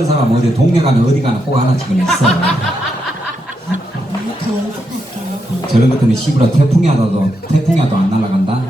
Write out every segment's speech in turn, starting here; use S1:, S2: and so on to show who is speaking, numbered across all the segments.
S1: 저런 사람 어디 동네 가면 어디 가나 꼭 하나씩은 있어.
S2: 더 연습할게요.
S1: 저런 것들은 시부라 태풍이 와도 태풍이 와도 안 날아간다.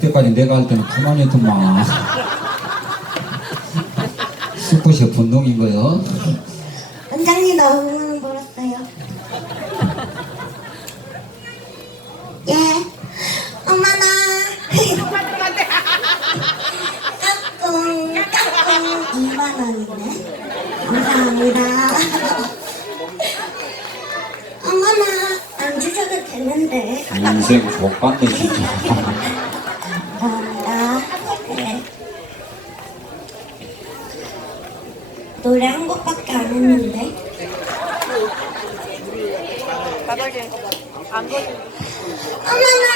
S1: 이때까지 내가 할 때는 가만히 있더만. 스포시 분동인 거요.
S2: 원장님 너무 멀었어요. 예. 엄마나. 까꿍 까꿍 2만 원이네. 감사합니다. 엄마나 안 주셔도 되는데.
S1: 인생 족같네 진짜.
S2: 감사합니다. 네. 노래 한 곡밖에 안 했는데.
S3: 바닥에 안 걸리
S2: 어머나!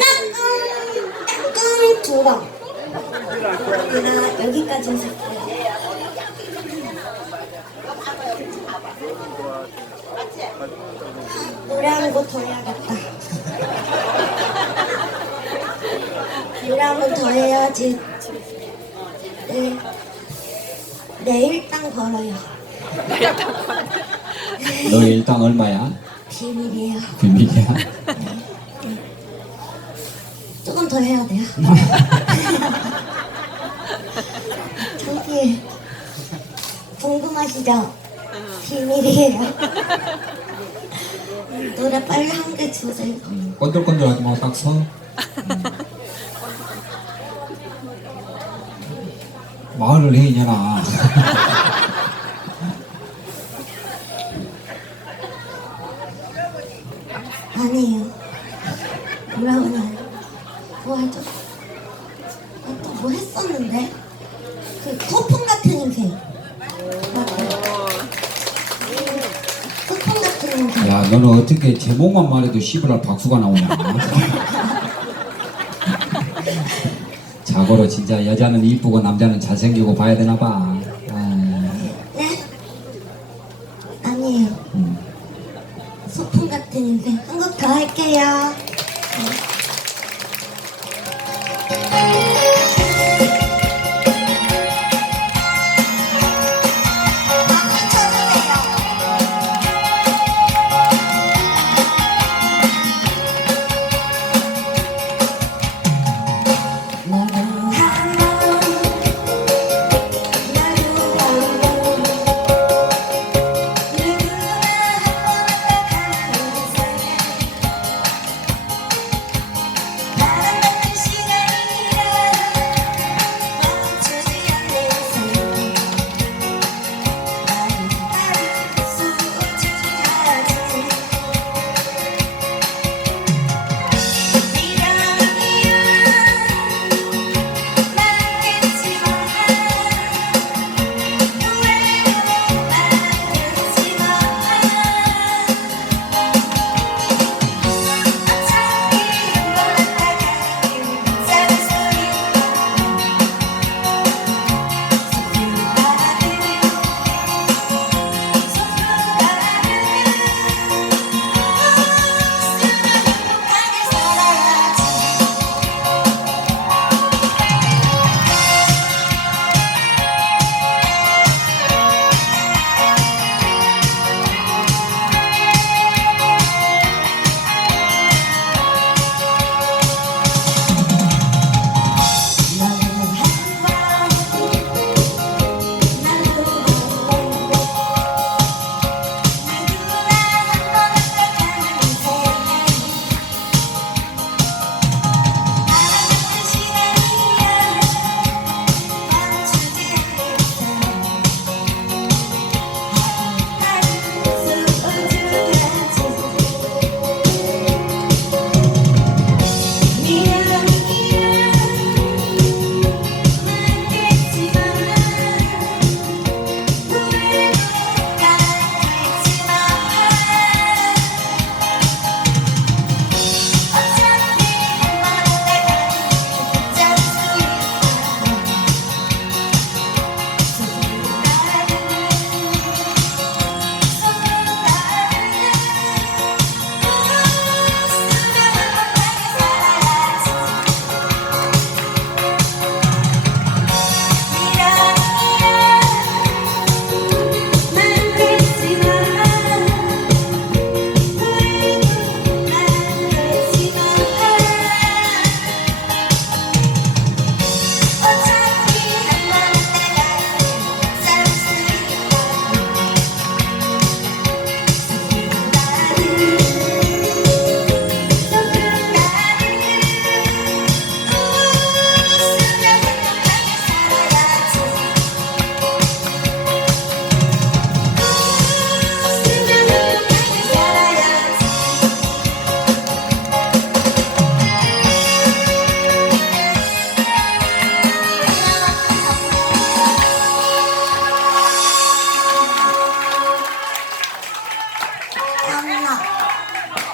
S2: 까꿍! 까꿍 두 번. 나 여기까지 했어요. 노래 한 곡 더 해야겠다. 노래 한번더 해야지. 네.
S1: 내일 땅 벌어요.
S2: 너 일당 얼마야?
S1: 비밀이에요.
S2: 비밀이야?
S1: 조금 더 해야 돼요. 저기 궁금하시죠? 비밀이에요. 노래 빨리 한 개 주세요.
S2: 건들건들하지 말고 딱 서. 말을 해 이년아.
S1: 아니에요. 뭐라고는 안뭐 하죠? 아, 또뭐 했었는데? 그 소풍 같은 인생. 소풍 같은 인생.
S2: 야 너는 어떻게 제목만 말해도 시부랄 박수가 나오냐? 자고로 진짜 여자는 이쁘고 남자는 잘생기고 봐야 되나 봐. 아,
S1: 네? 아니에요.
S2: 음.
S1: 소풍 같은 인생. 한 곡 더 할게요. 박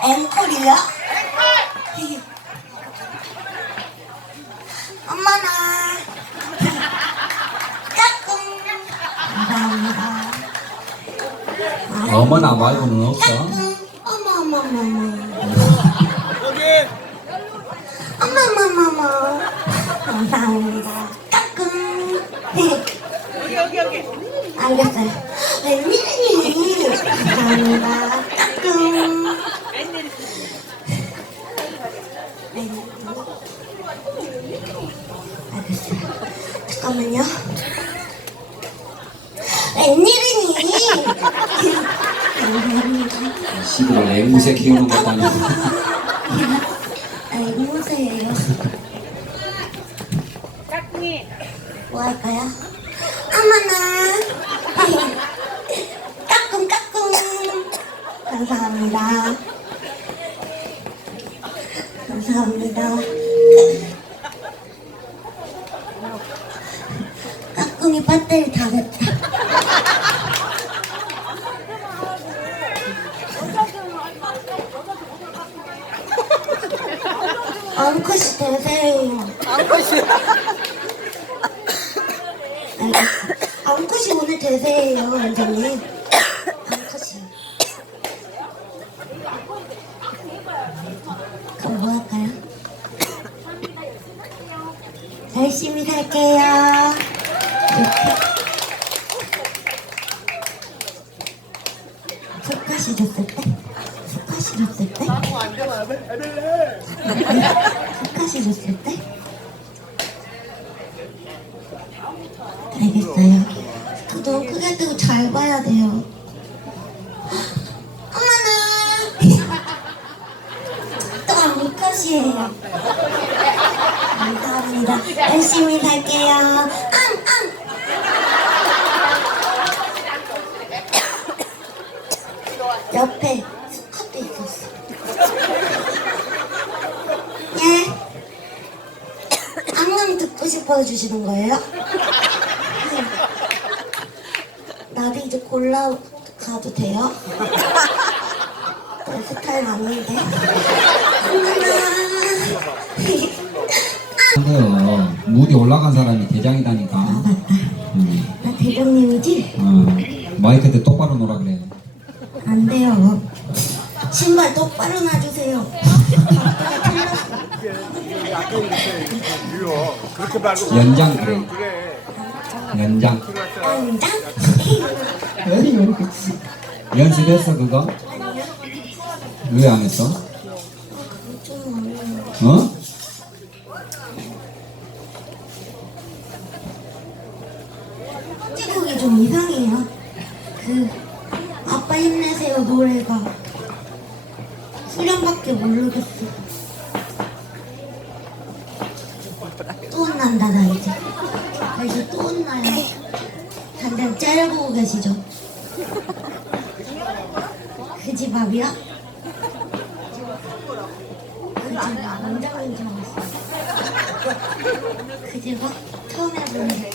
S1: 앵콜이야? 엄마 나. 까꿍. 감사합니다
S2: 어머나 말고는 없어.
S1: 까꿍. 어머 어머 어머 어머. 어머 어머 어머. 감사합니다. 까꿍.
S3: 여기 여기 여기.
S1: 알겠어요. 웬일이니? 감사합니다. 까꿍. 알겠어요. 잠깐만요. 웬일이니?
S2: 시부를 앵무새 키우는 것도 아니고.
S1: 아, 앵무새예요.
S3: 짝꿍이
S1: 뭐 할까요? 어머나. 까꿍 까꿍. 감사합니다. 감사합니다. 까꿍이 배터리 다 됐다. 앙컷이 되세요.
S3: 안것이
S1: 앙컷이 오늘 대세예요, 원장님. 앙컷이. 그럼 뭐 할까요? 열심히 살게요. 이렇게. 줬을 때? 스쿼시 줬을 때? 스쿼시 줬을 때? 듣고 싶어 해주시는 거예요? 네. 나도 이제 골라 가도 돼요? 내 스타일 아닌데.
S2: 그래요. 무디 올라간 사람이 대장이다니까.
S1: 아 맞다.
S2: 음.
S1: 나 대장님이지?
S2: 어. 마이크 때 똑바로 놀아 그래.
S1: 안 돼요. 신발 똑바로 놔주세요. 각도가 틀렸어.
S2: 연장 그래. 연장. 연습했어 그거? 왜 안 했어?
S1: 어? 제곡이 좀 이상해요. 그 아빠 힘내세요 노래가 수련밖에 모르겠어. 째려보고 계시죠? 그 집 앞이야? 그집 원장인 줄 알았어. 그 집은 처음 해보는